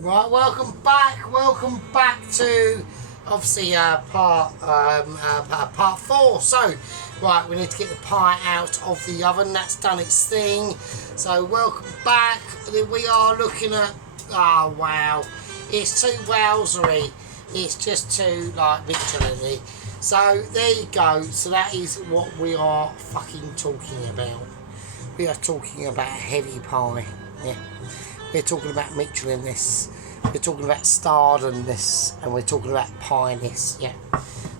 Right, welcome back to obviously part 4. So, right, we need to get the pie out of the oven. That's done its thing. So, welcome back. We are looking at, oh wow, it's too wowzery. It's just too like Michelin-y. So there you go. So that is what we are fucking talking about. We are talking about heavy pie. Yeah. We're talking about Michelin-ness, we're talking about stardom-ness, and we're talking about pie-ness, yeah.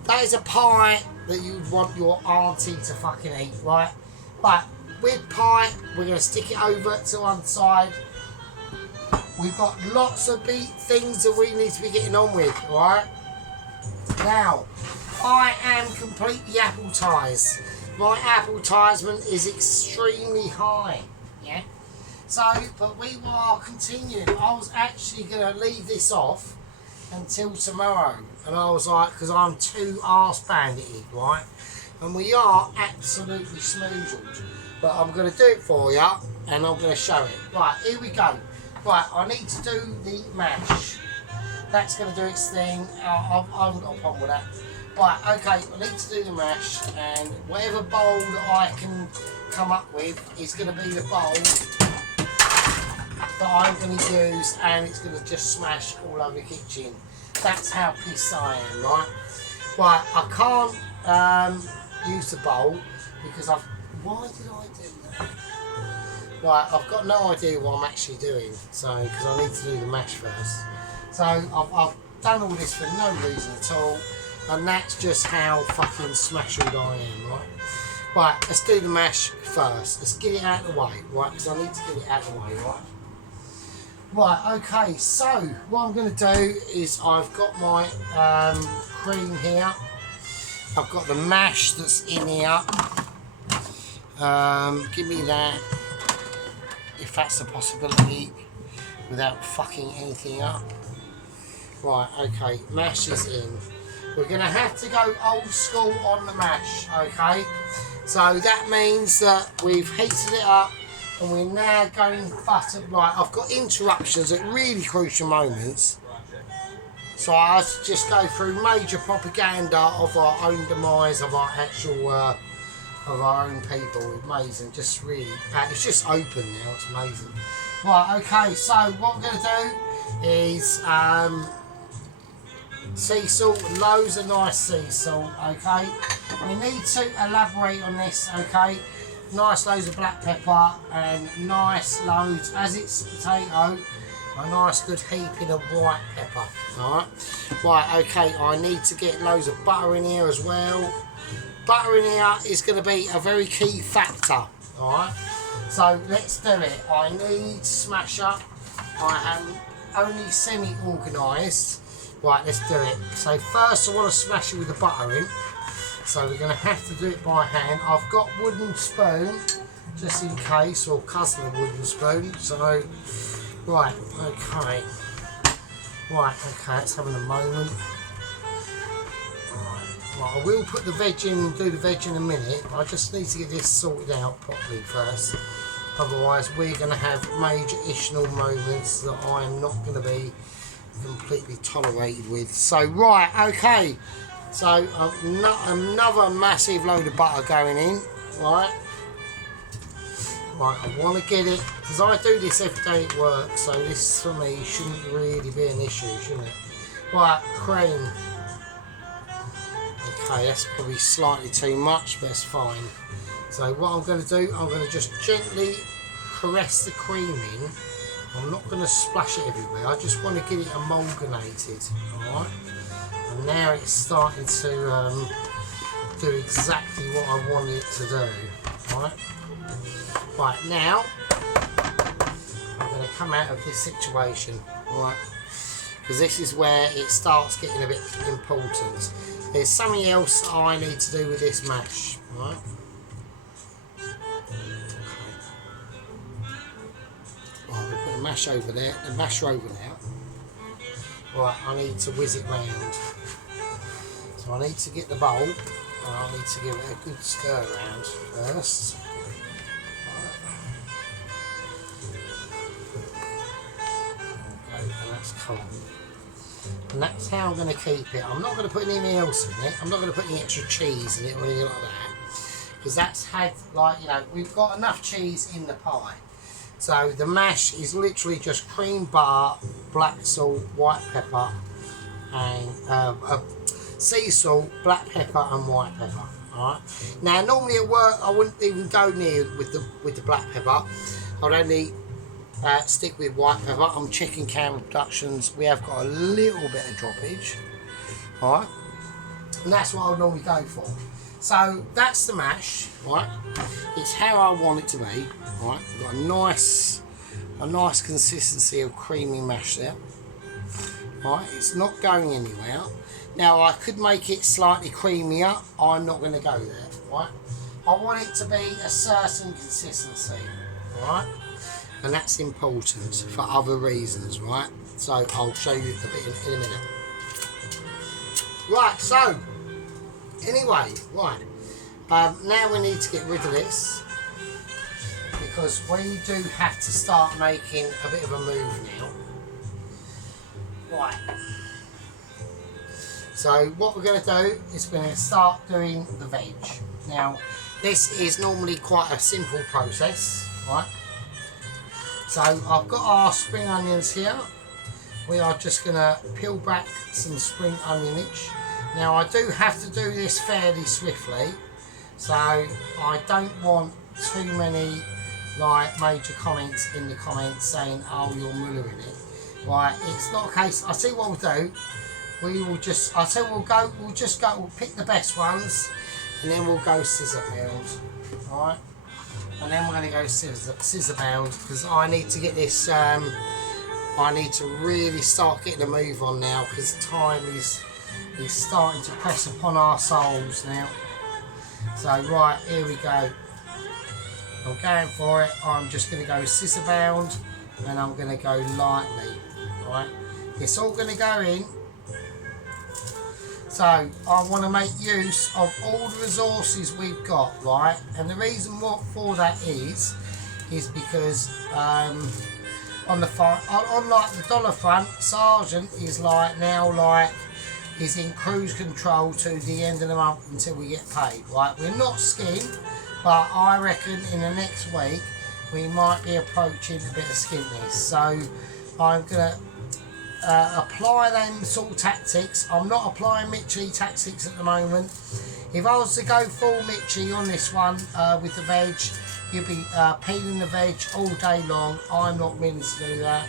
That is a pie that you'd want your auntie to fucking eat, right? But with pie, we're going to stick it over to one side. We've got lots of things that we need to be getting on with, right? Now, I am completely appetized. My appetizement is extremely high, yeah? So, but we are continuing. I was actually going to leave this off until tomorrow. And I was like, because I'm too arse-bandited, right? And we are absolutely smoozled. But I'm going to do it for you, and I'm going to show it. Right, here we go. Right, I need to do the mash. That's going to do its thing. I haven't got a problem with that. Right, okay, I need to do the mash. And whatever bowl that I can come up with is going to be the bowl that I'm going to use, and it's going to just smash all over the kitchen. That's how pissed I am, right? Right, I can't use the bowl because why did I do that? Right, I've got no idea what I'm actually doing, so because I need to do the mash first. So I've done all this for no reason at all, and that's just how fucking smashed I am, right? Right, let's do the mash first. Let's get it out of the way, right? Because I need to get it out of the way, right? Right, okay, so what I'm going to do is I've got my cream here. I've got the mash that's in here. Give me that, if that's a possibility, without fucking anything up. Right, okay, mash is in. We're going to have to go old school on the mash, okay? So that means that we've heated it up. And we're now going butter. Right, I've got interruptions at really crucial moments. So I have to just go through major propaganda of our own demise, of our actual, of our own people. Amazing, just really, it's just open now, it's amazing. Right, okay, so what I'm going to do is sea salt, loads of nice sea salt, okay? We need to elaborate on this, okay? Nice loads of black pepper and nice loads, as it's potato, a nice good heaping of white pepper. Alright, right, okay, I need to get loads of butter in here as well. Butter in here is going to be a very key factor. Alright, so let's do it. I need smasher. I am only semi-organised. Right, let's do it. So first I want to smash it with the butter in. So we're going to have to do it by hand. I've got wooden spoon, just in case, or cousin a wooden spoon. So, right, okay. Right, okay, let's have a moment. Right, I will put the veg in, do the veg in a minute, but I just need to get this sorted out properly first. Otherwise, we're going to have major issual moments that I am not going to be completely tolerated with. So, right, okay. So another massive load of butter going in, right? Right, I want to get it, because I do this every day at work, so this for me shouldn't really be an issue, shouldn't it? Right, cream. Okay, that's probably slightly too much, but that's fine. So what I'm going to do, I'm going to just gently caress the cream in. I'm not going to splash it everywhere, I just want to get it amalgamated, alright? And now it's starting to do exactly what I want it to do. Right? Right, now I'm going to come out of this situation, right? Because this is where it starts getting a bit important. There's something else I need to do with this mash, right? Okay. Right, we put the mash over there, the masher over there. Right, I need to whiz it round. So I need to get the bowl, and I need to give it a good stir round first. Right. Okay, and that's from. And that's how I'm going to keep it. I'm not going to put anything else in it. I'm not going to put any extra cheese in it or anything like that. Because that's had, like, you know, we've got enough cheese in the pie. So the mash is literally just cream butter, black salt, white pepper, and sea salt, black pepper and white pepper. Alright. Now normally at work I wouldn't even go near with the black pepper. I'd only stick with white pepper. I'm checking Cameron Productions. We have got a little bit of droppage. Alright. And that's what I would normally go for. So that's the mash, right? It's how I want it to be, right? We've got a nice consistency of creamy mash there. Right, it's not going anywhere. Now I could make it slightly creamier. I'm not going to go there, right? I want it to be a certain consistency, right? And that's important for other reasons, right? So I'll show you a bit in a minute. Right, so anyway, right. Now we need to get rid of this because we do have to start making a bit of a move now. Right. So what we're going to do is we're going to start doing the veg. Now this is normally quite a simple process, right? So I've got our spring onions here. We are just going to peel back some spring onionage. Now I do have to do this fairly swiftly, so I don't want too many like major comments in the comments saying, oh, you're mullering it. Right, it's not a case. I'll see what we'll do. We'll pick the best ones and then we'll go scissor bound. Alright? And then we're going to go scissor bound because I need to get this, I need to really start getting a move on now because time is starting to press upon our souls now. So right, here we go. I'm going for it. I'm just going to go scissor bound and I'm going to go lightly. Right, it's all going to go in. So I want to make use of all the resources we've got, right? And the reason for that is because on like the dollar front, Sergeant is is in cruise control to the end of the month until we get paid, right? We're not skinned, but I reckon in the next week we might be approaching a bit of skinness. So I'm gonna apply them sort of tactics. I'm not applying Mitchie tactics at the moment. If I was to go full Mitchie on this one with the veg, you'll be peeling the veg all day long. I'm not meaning to do that.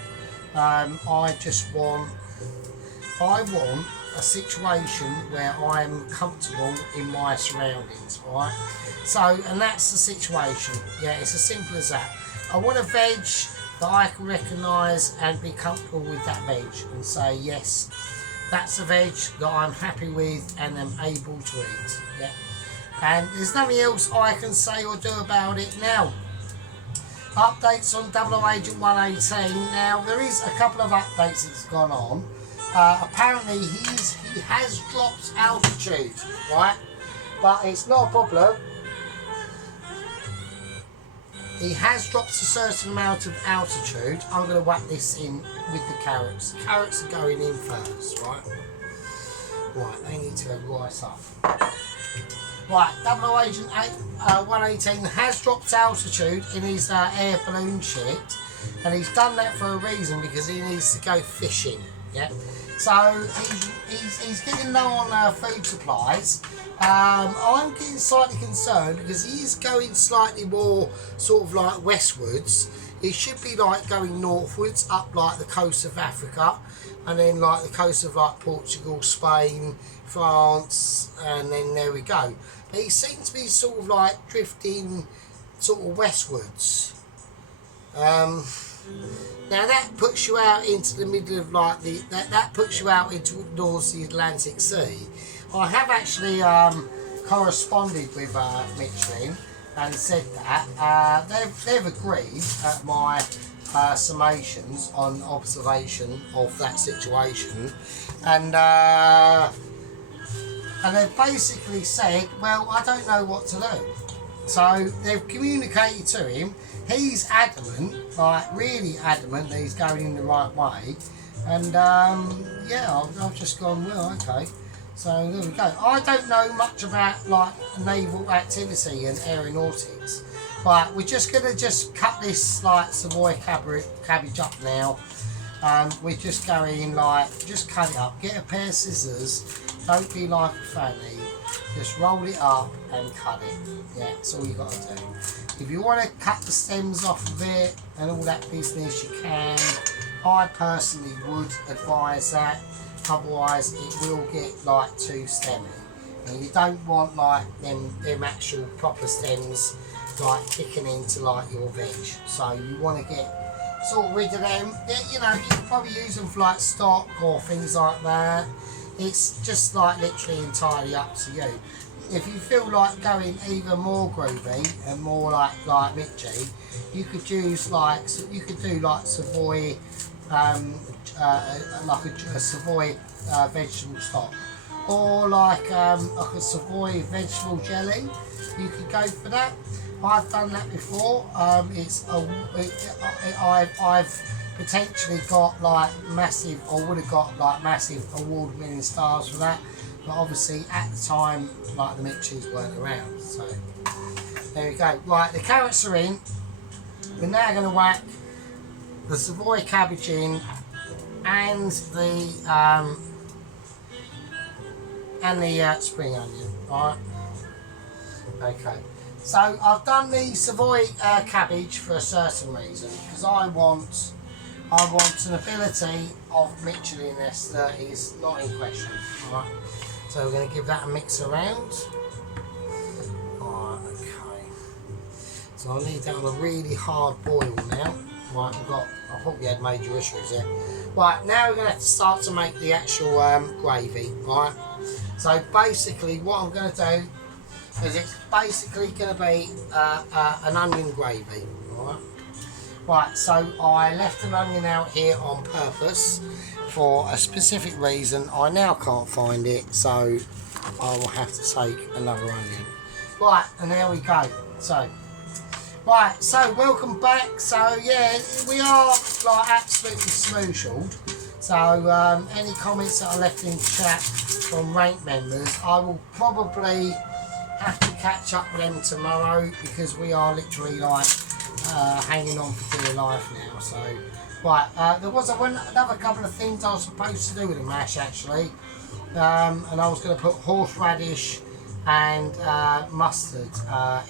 I want a situation where I'm comfortable in my surroundings, right? So, and that's the situation. Yeah, it's as simple as that. I want a veg that I can recognise and be comfortable with that veg and say, yes, that's a veg that I'm happy with and am able to eat. Yeah. And there's nothing else I can say or do about it now. Updates on 00 Agent 118. Now, there is a couple of updates that's gone on. Apparently he has dropped altitude, right? But it's not a problem. He has dropped a certain amount of altitude. I'm going to whack this in with the carrots. The carrots are going in first, right? Right, they need to go right up. Right, 00 Agent 118 has dropped altitude in his air balloon shit, and he's done that for a reason because he needs to go fishing. Yeah. So he's getting low on food supplies. I'm getting slightly concerned because he is going slightly more sort of like westwards. He should be like going northwards up like the coast of Africa and then like the coast of like Portugal, Spain, France, and then there we go. But he seems to be sort of like drifting sort of westwards. Now that puts you out into the middle of like that puts you out into towards the Atlantic Sea. I have actually corresponded with Michelin and said that they've agreed at my summations on observation of that situation, and they've basically said, well, I don't know what to do. So they've communicated to him. He's adamant, like really adamant, that he's going in the right way. And yeah, I've just gone, well, okay. So there we go. I don't know much about like naval activity and aeronautics, but we're just gonna cut this like Savoy cabbage up now. We're just going like, just cut it up. Get a pair of scissors. Don't be like a fanny. Just roll it up and cut it. Yeah, that's all you got to do. If you want to cut the stems off of it and all that business, you can. I personally would advise that. Otherwise, it will get like too stemmy, and you don't want like them actual proper stems like kicking into like your veg. So you want to get sort of rid of them. You know, you can probably use them for like stock or things like that. It's just like literally entirely up to you. If you feel like going even more groovy and more like Mitchy, you could use like, you could do like Savoy, like a Savoy vegetable stock, or like a Savoy vegetable jelly. You could go for that. I've done that before. I've potentially got like massive, or would have got like massive award-winning stars for that, but obviously at the time like the Mitchies weren't around. So there we go. Right, the carrots are in. We're now going to whack the Savoy cabbage in and the spring onion. Alright. Okay. So I've done the Savoy cabbage for a certain reason, because I want an ability of Micheliness that is not in question. Alright. So we're going to give that a mix around. Alright, okay. So I need that on a really hard boil now. Right, I thought we had major issues here. Right, now we're going to have to start to make the actual gravy. Right. So basically what I'm going to do is it's basically going to be an onion gravy. Right. Right, so I left an onion out here on purpose for a specific reason. I now can't find it, so I will have to take another onion. Right, and there we go. So, right, so welcome back. So yeah, we are like absolutely smooshalled. So any comments that are left in chat from rank members, I will probably have to catch up with them tomorrow, because we are literally like hanging on for dear life now. So right, there was another couple of things I was supposed to do with the mash actually, and I was going to put horseradish and mustard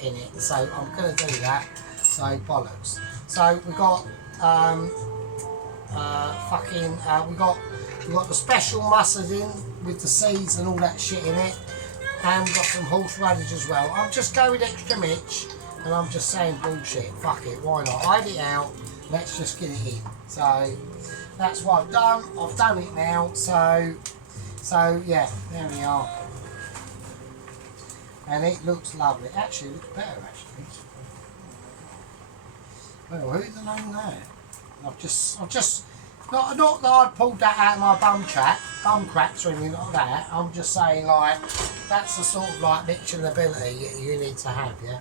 in it, so I'm going to do that. So bollocks. So we got we got the special mustard in with the seeds and all that shit in it, and we've got some horseradish as well. I'm just going extra Mitch, and I'm just saying bullshit. Fuck it, why not? Hide it out. Let's just get it in. So that's what I've done. I've done it now. So yeah, there we are. And it looks lovely. Actually, it looks better actually. Well, who'd have known that? I've just not that I pulled that out of my bum cracks or anything like that. I'm just saying, like, that's the sort of like Michelin ability you need to have, yeah.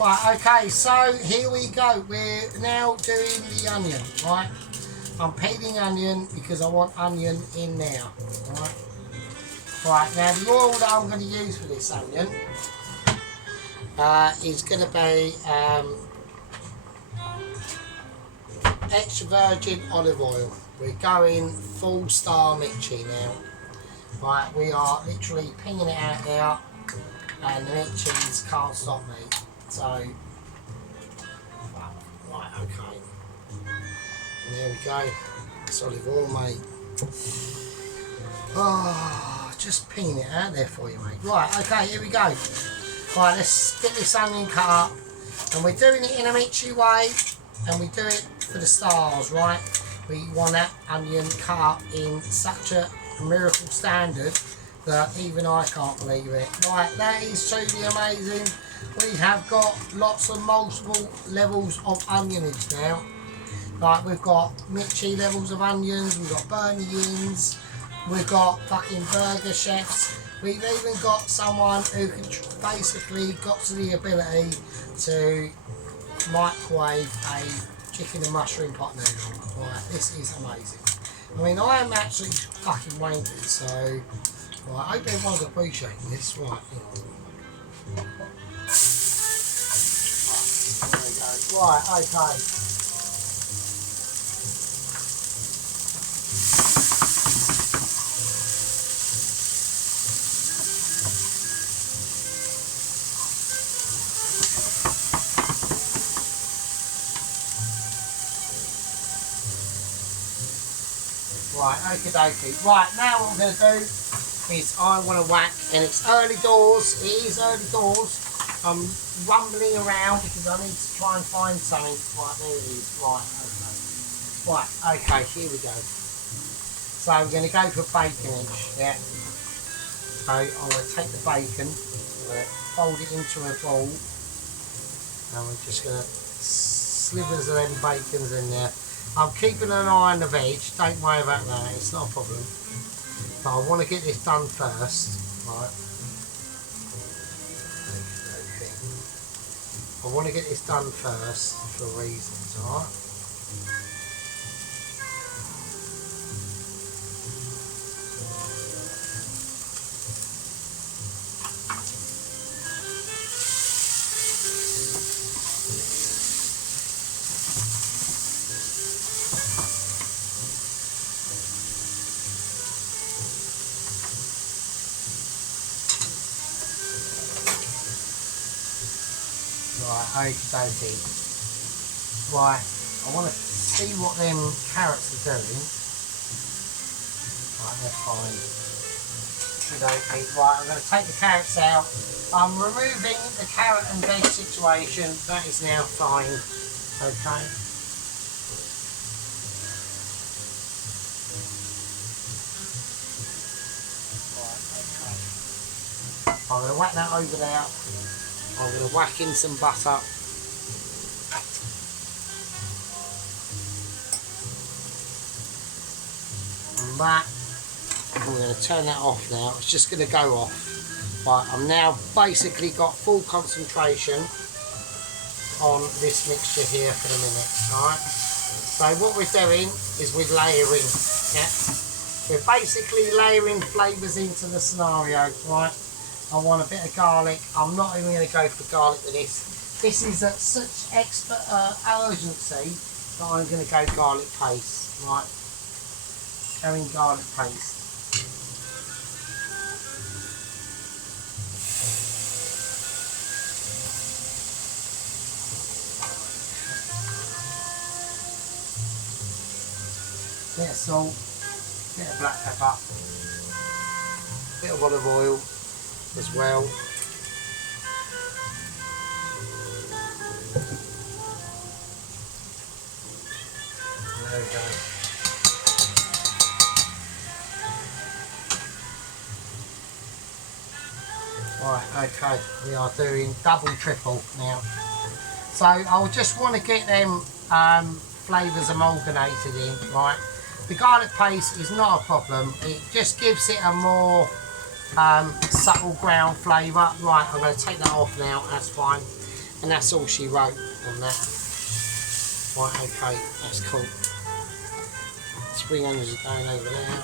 Right, okay, so here we go. We're now doing the onion, right? I'm peeling onion because I want onion in now, right? Right, now the oil that I'm going to use for this onion is going to be extra virgin olive oil. We're going full star Mitchy now. Right, we are literally pinging it out there, and the Mitchies can't stop me. So, right, okay. And there we go. It's olive oil, mate. Oh, just pinging it out there for you, mate. Right, okay, here we go. Right, let's get this onion cut up. And we're doing it in a Mitchy way, and we do it for the stars, right? We want that onion cut up in such a miracle standard that even I can't believe it. Right, that is truly amazing. We have got lots of multiple levels of onionage now. Like, we've got Mitchy levels of onions, we've got Bernie Yins, we've got fucking burger chefs. We've even got someone who can basically got to the ability to microwave a chicken and mushroom pot noodle. Right, this is amazing. I mean, I am absolutely fucking wanking, so right, I hope everyone's appreciating this. Right, there we go. Right, okay. Right, okie dokie. Right, now what I'm going to do is I want to whack, and it's early doors, it is early doors. I'm rumbling around because I need to try and find something. Right, there it is. Right, okay. Right, okay, here we go. So I'm going to go for baconage, yeah. So I'm going to take the bacon, I'm going to fold it into a ball, and we're just going to slivers of them bacons in there. I'm keeping an eye on the veg, don't worry about that, it's not a problem. But I want to get this done first, right? Okay. I want to get this done first for reasons, alright? Right, okie dokie. Right, I want to see what them carrots are doing. Right, they're fine. Okay. Right, I'm going to take the carrots out. I'm removing the carrot and veg situation. That is now fine. Okay. Right, okay. I'm going to whack that over there. I'm going to whack in some butter. And that, I'm going to turn that off now. It's just going to go off. Right, I'm now basically got full concentration on this mixture here for the minute. Alright. So what we're doing is we're layering. Yeah. We're basically layering flavours into the scenario. Right. I want a bit of garlic. I'm not even going to go for garlic with this. This is at such expert urgency that I'm going to go garlic paste. Right, going garlic paste. Bit of salt, bit of black pepper, bit of olive oil as well. There we go. Right, okay, we are doing double triple now. So I'll just want to get them flavours amalgamated in, right? The garlic paste is not a problem, it just gives it a more subtle ground flavour. Right, I'm going to take that off now, that's fine. And that's all she wrote on that. Right, okay, that's cool. Spring onions are going over there.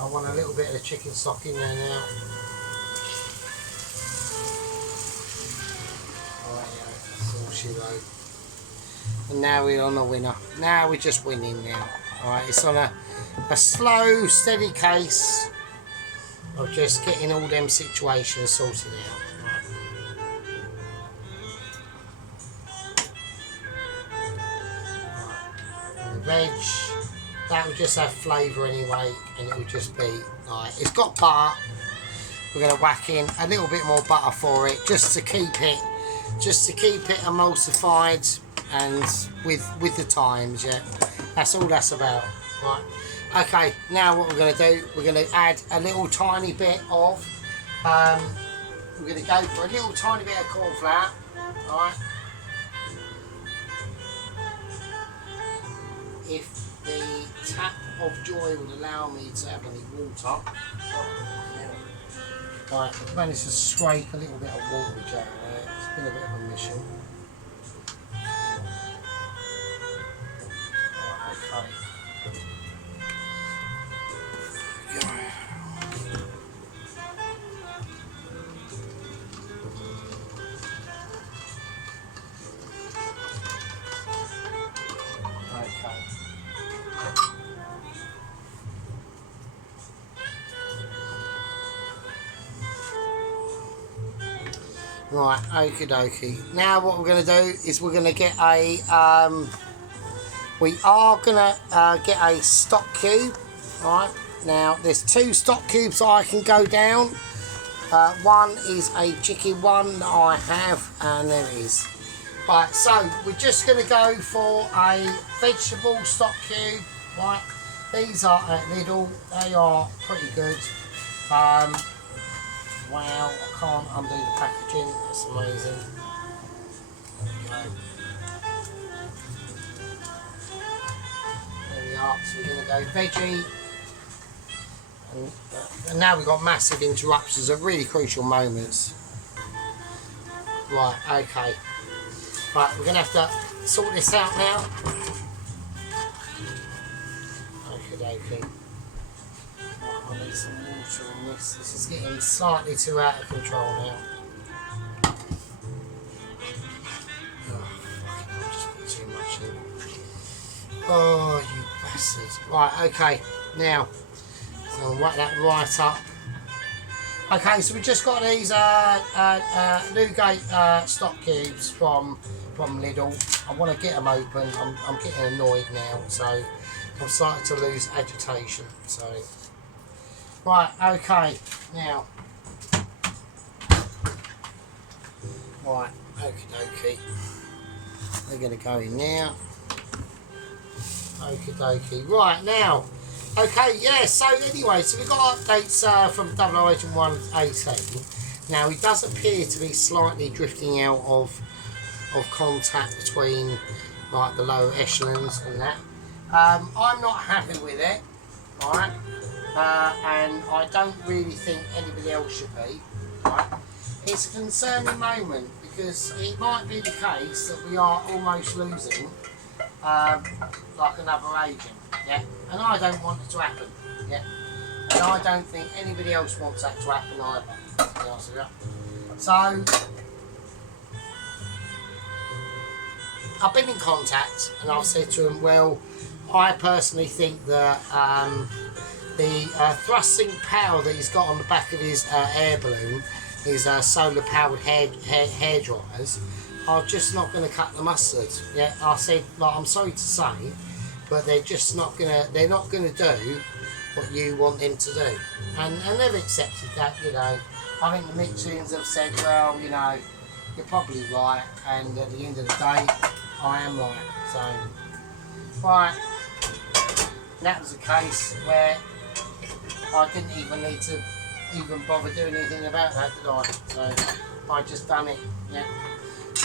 I want a little bit of the chicken stock in there now. Right, yeah, that's all she wrote. And now we're on a winner. Now we're just winning now. Alright, it's on a slow, steady case of just getting all them situations sorted out. Right. And the veg, that will just have flavour anyway, and it will just be like, it's got butter. We're going to whack in a little bit more butter for it, just to keep it emulsified and with the times. Yeah, that's all that's about. Right. Okay, now what we're going to do, we're going to add a little tiny bit of, we're going to go for a little tiny bit of corn flour. Alright. If the tap of joy would allow me to have any water. Right, I've managed to scrape a little bit of water out there. It's been a bit of a mission. Right, okay. Right, okie dokie. Now what we're going to do is we're going to get a, we are going to get a stock cube. Right, now there's 2 stock cubes I can go down. One is a chicken one that I have, and there it is. Right, so we're just going to go for a vegetable stock cube. Right, these are at Lidl. They are pretty good. Wow, I can't undo the packaging. That's amazing. There we are. So we're going to go veggie. And now we've got massive interruptions at really crucial moments. Right, okay. Right, we're going to have to sort this out now. Okie dokie. Right, I need some water on this. This is getting slightly too out of control now. Oh, fucking hell, I just put too much in. Oh, you bastards. Right, okay. Now, so I'll whack that right up. Okay, so we just got these Newgate stock cubes from Lidl. I want to get them open. I'm getting annoyed now, so I'm starting to lose agitation. So, right, okay, now, right, okie dokie. They're going to go in now. Okie dokie. Right now. Okay, yeah, so anyway, so we've got updates from 008118. Now, he does appear to be slightly drifting out of contact between, like, the lower echelons and that. I'm not happy with it, right? And I don't really think anybody else should be, right? It's a concerning moment because it might be the case that we are almost losing, like, another agent. Yeah, and I don't want it to happen. Yeah, and I don't think anybody else wants that to happen either. To be honest with you. So I've been in contact, and I've said to him, well, I personally think that the thrusting power that he's got on the back of his air balloon, his solar powered hair dryers, are just not going to cut the mustard. Yeah, I said, like, I'm sorry to say, but they're just not gonna. They're not gonna do what you want them to do, and they've accepted that. You know, I think the Mitchins have said, well, you know, you're probably right, and at the end of the day, I am right. So, right, that was a case where I didn't even need to even bother doing anything about that, did I? So I just done it. Yeah.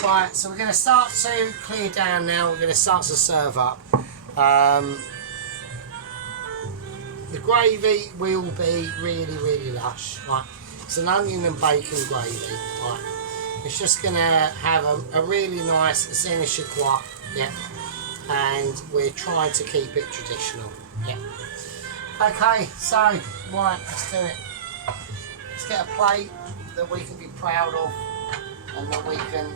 Right, so we're going to start to clear down now. We're going to start to serve up. The gravy will be really lush. Right, it's an onion and bacon gravy. Right, it's just going to have a really nice Sénéchal. Yeah, and we're trying to keep it traditional. Yeah. Okay, so right, let's do it. Let's get a plate that we can be proud of, and that we can,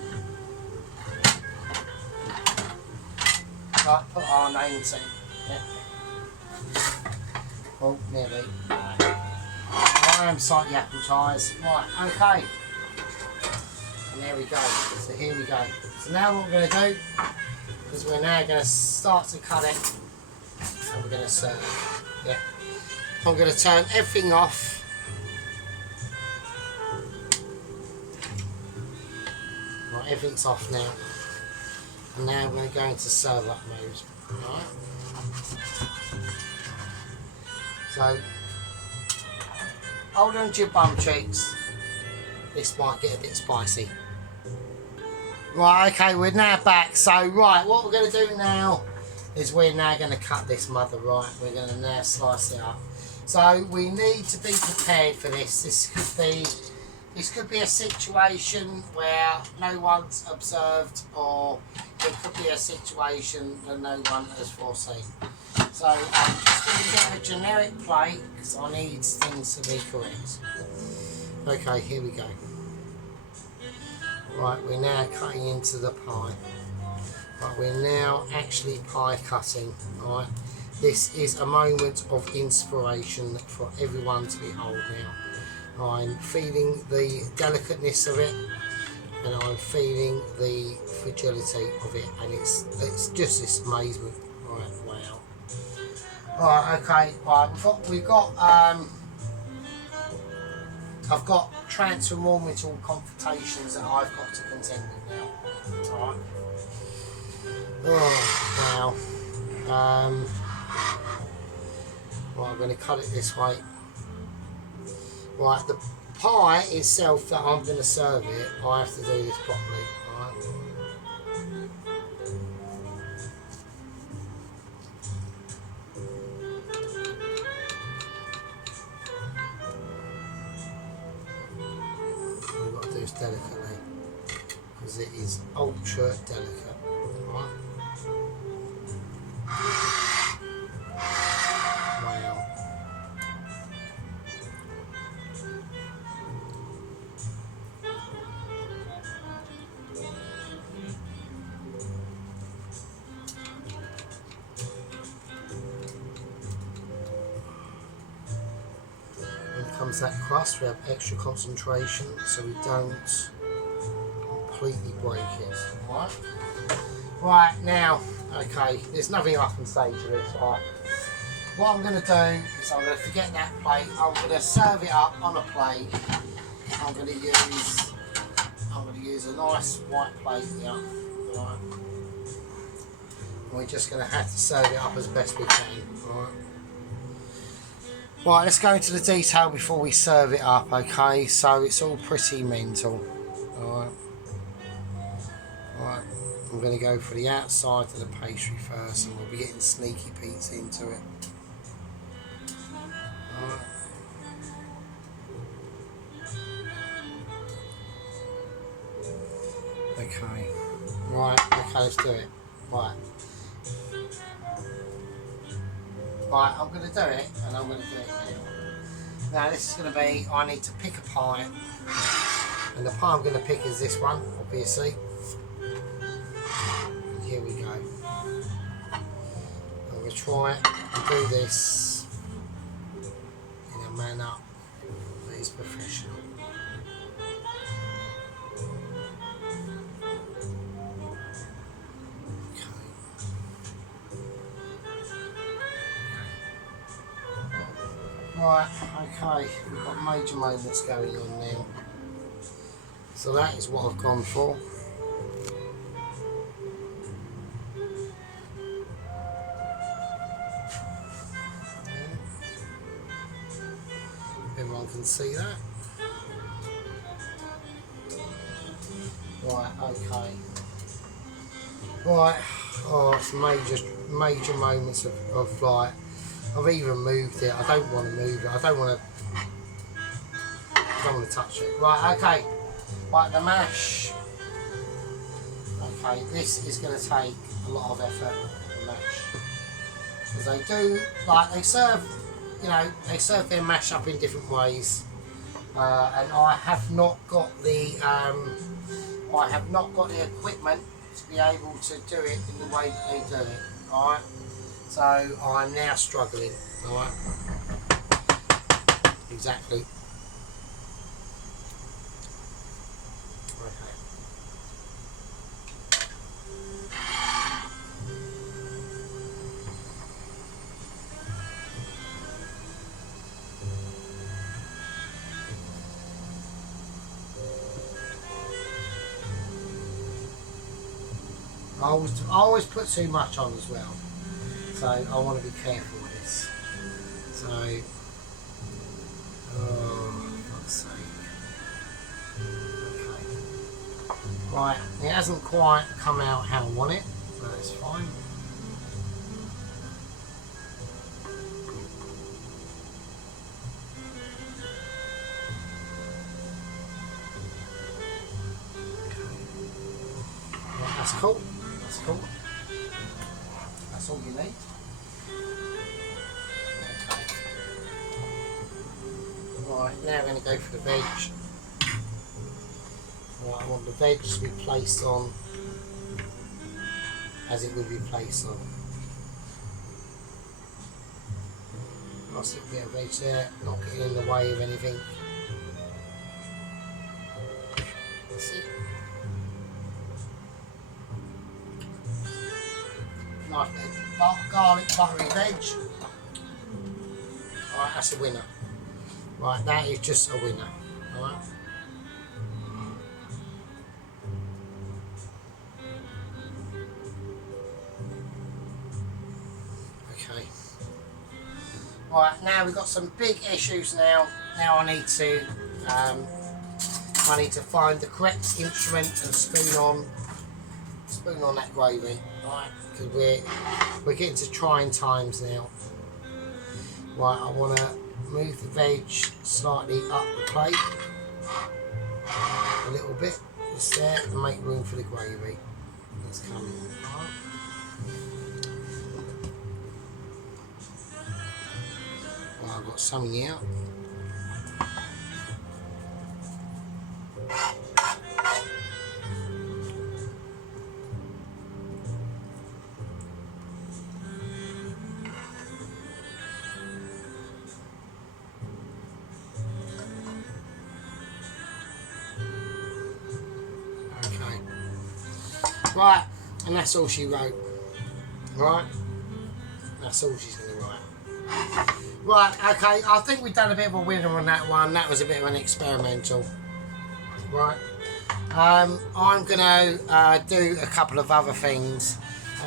like, put our names in. Yeah. Oh, nearly. I am slightly appetised. Right, okay. And there we go. So here we go. So now what we're going to do is we're now going to start to cut it, and we're going to serve. Yeah. I'm going to turn everything off. Right, everything's off now. And now we're going to go into serve up mode. Right. So, hold on to your bum cheeks. This might get a bit spicy. Right, okay, we're now back. So, right, what we're going to do now is we're now going to cut this mother right. We're going to now slice it up. So, we need to be prepared for this. This could be a situation where no one's observed, or it could be a situation that no one has foreseen. So I'm just going to get a generic plate because I need things to be correct. Okay, here we go. Right, we're now cutting into the pie. Right, we're now actually pie cutting. Right, this is a moment of inspiration for everyone to behold now. I'm feeling the delicateness of it. and I'm feeling the fragility of it, and it's just this amazement. Right, wow. Right, okay, right, we've got I've got transformational confrontations that I've got to contend with now. Alright. Oh, wow. Right, I'm going to cut it this way. Right, the pie itself that I'm going to serve it, I have to do this properly. Alright. We've got to do this delicately, because it is ultra delicate. Alright. Wow. When it comes to that crust, we have extra concentration so we don't completely break it. Alright. Right, now, okay, there's nothing I can say to this. Right. What I'm going to do is I'm going to forget that plate. I'm going to serve it up on a plate. I'm going to use a nice white plate here. Right. We're just going to have to serve it up as best we can. Right. Right, let's go into the detail before we serve it up. Okay, so it's all pretty mental. Alright. Right. I'm going to go for the outside of the pastry first, and we'll be getting sneaky peeks into it. Right. Okay. Right, okay, let's do it. Right. Right, I'm going to do it, and I'm going to do it now. Now, this is going to be, I need to pick a pie, and the pie I'm going to pick is this one, obviously. Here we go. I'm going to try and do this in a manner that is professional. Okay. Right, okay, we've got major moments going on now. So that is what I've gone for. Everyone can see that. Right, okay. Right, oh, it's major moments of like, I've even moved it. I don't want to move it. I don't want to touch it. Right, okay. Right, the mash. Okay, this is going to take a lot of effort, the mash. Because they do, like, they serve, you know, they serve their mash up in different ways. And I have not got the equipment to be able to do it in the way that they do it. Alright? So I'm now struggling. Alright? Exactly. Okay. I always put too much on as well, so I want to be careful with this. So, oh, for fuck's sake. Okay. Right, it hasn't quite come out how I want it, but it's fine. Right, that's cool. That's cool. That's all you need. Okay. Right, now we're going to go for the veg. Right, I want the veg to be placed on as it would be placed on. Nice little bit of veg there, not getting in the way of anything. That's it. garlic buttery veg. Alright, that's a winner. Right, that is just a winner. Alright. Okay. Right, now we've got some big issues now. Now I need to find the correct instrument and spoon on that gravy. Right, because we're getting to trying times now. Right, I want to move the veg slightly up the plate a little bit, just there, and make room for the gravy that's coming. Right. Well, I've got some here. Right, and that's all she wrote. Right, that's all she's going to write. Right, okay, I think we've done a bit of a winner on that one. That was a bit of an experimental. Right, I'm going to do a couple of other things,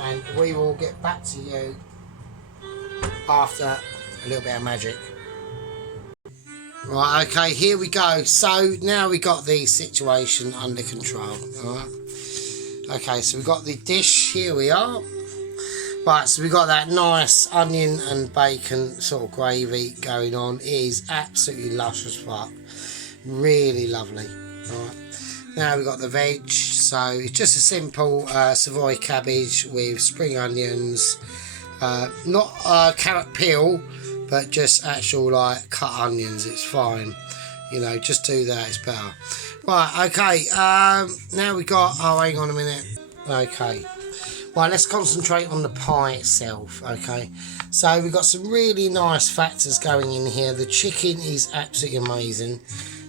and we will get back to you after a little bit of magic. Right, okay, here we go. So now we got the situation under control. All right. Okay, so we've got the dish, here we are. Right, so we've got that nice onion and bacon sort of gravy going on. It is absolutely lush as fuck. Really lovely. Right, now we've got the veg, so it's just a simple Savoy cabbage with spring onions. Not carrot peel, but just actual like cut onions, it's fine. You know, just do that, it's better. Right, okay, now we got, oh, hang on a minute. Okay, right, let's concentrate on the pie itself, okay? So we've got some really nice factors going in here. The chicken is absolutely amazing.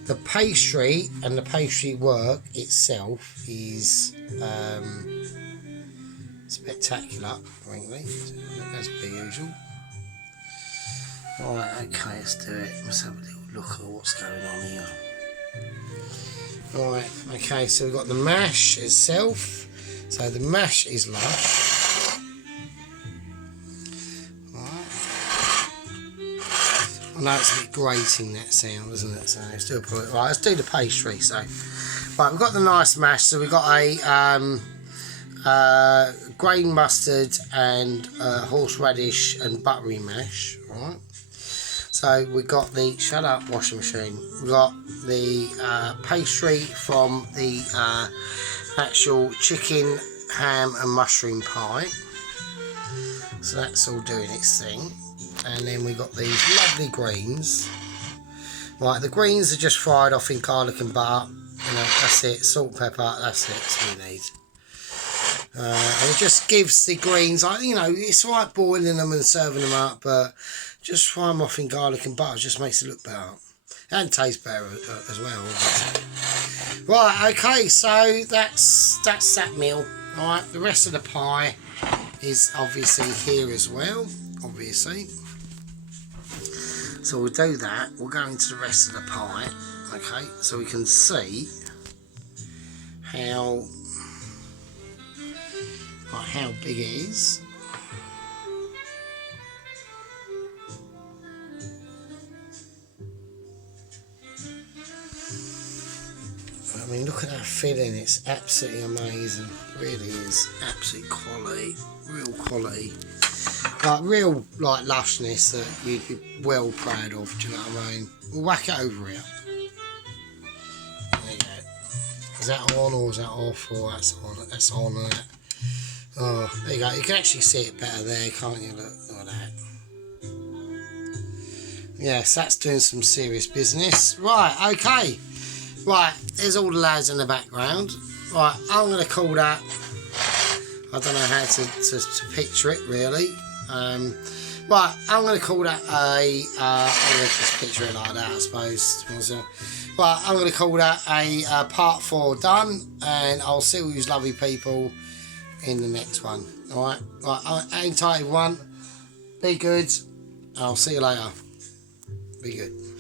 The pastry and the pastry work itself is spectacular, frankly, as per usual. Right, okay, let's do it. Let's have a little look at what's going on here. Right, okay, so we've got the mash itself. So the mash is lush. Right. I know it's a bit grating, that sound, isn't it? So let's do right, let's do the pastry. So, right, we've got the nice mash. So we've got a grain mustard and horseradish and buttery mash. Right. So we've got the, shut up washing machine, we've got the pastry from the actual chicken, ham and mushroom pie. So that's all doing its thing. And then we've got these lovely greens. Right, the greens are just fried off in garlic and butter. You know, that's it, salt, pepper, that's it, that's all you need. And it just gives the greens, you know, it's right boiling them and serving them up, but just fry them off in garlic and butter just makes it look better. And taste better as well, obviously. Right, okay, so that's that meal. Alright, the rest of the pie is obviously here as well, obviously. So we'll do that, we'll go into the rest of the pie, okay, so we can see how big it is. I mean, look at that filling, it's absolutely amazing, it really is, absolute quality, real quality, like real like lushness that you'd be well proud of, do you know what I mean? We'll whack it over here. There you go. Is that on or is that off? Or that's on that. Oh, there you go, you can actually see it better there, can't you? Look at that. Yes, that's doing some serious business. Right, okay. Right, there's all the lads in the background. Right, I'm going to call that, I don't know how to picture it really. Right, I'm going to call that I'm going to just picture it like that, I suppose. Right, I'm going to call that a part 4 done, and I'll see all you lovely people in the next one. Alright, hang tight everyone. Be good. I'll see you later. Be good.